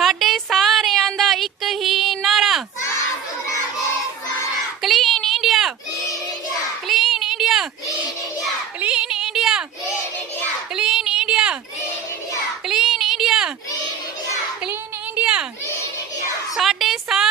ਸਾਡੇ ਸਾਰਿਆਂ ਦਾ ਇੱਕ ਹੀ ਨਾਰਾ ਸਾਫ ਸੁਥਰਾ clean clean India India clean India clean India clean India clean India clean India clean India ਸਾਡੇ ਸਾਰੇ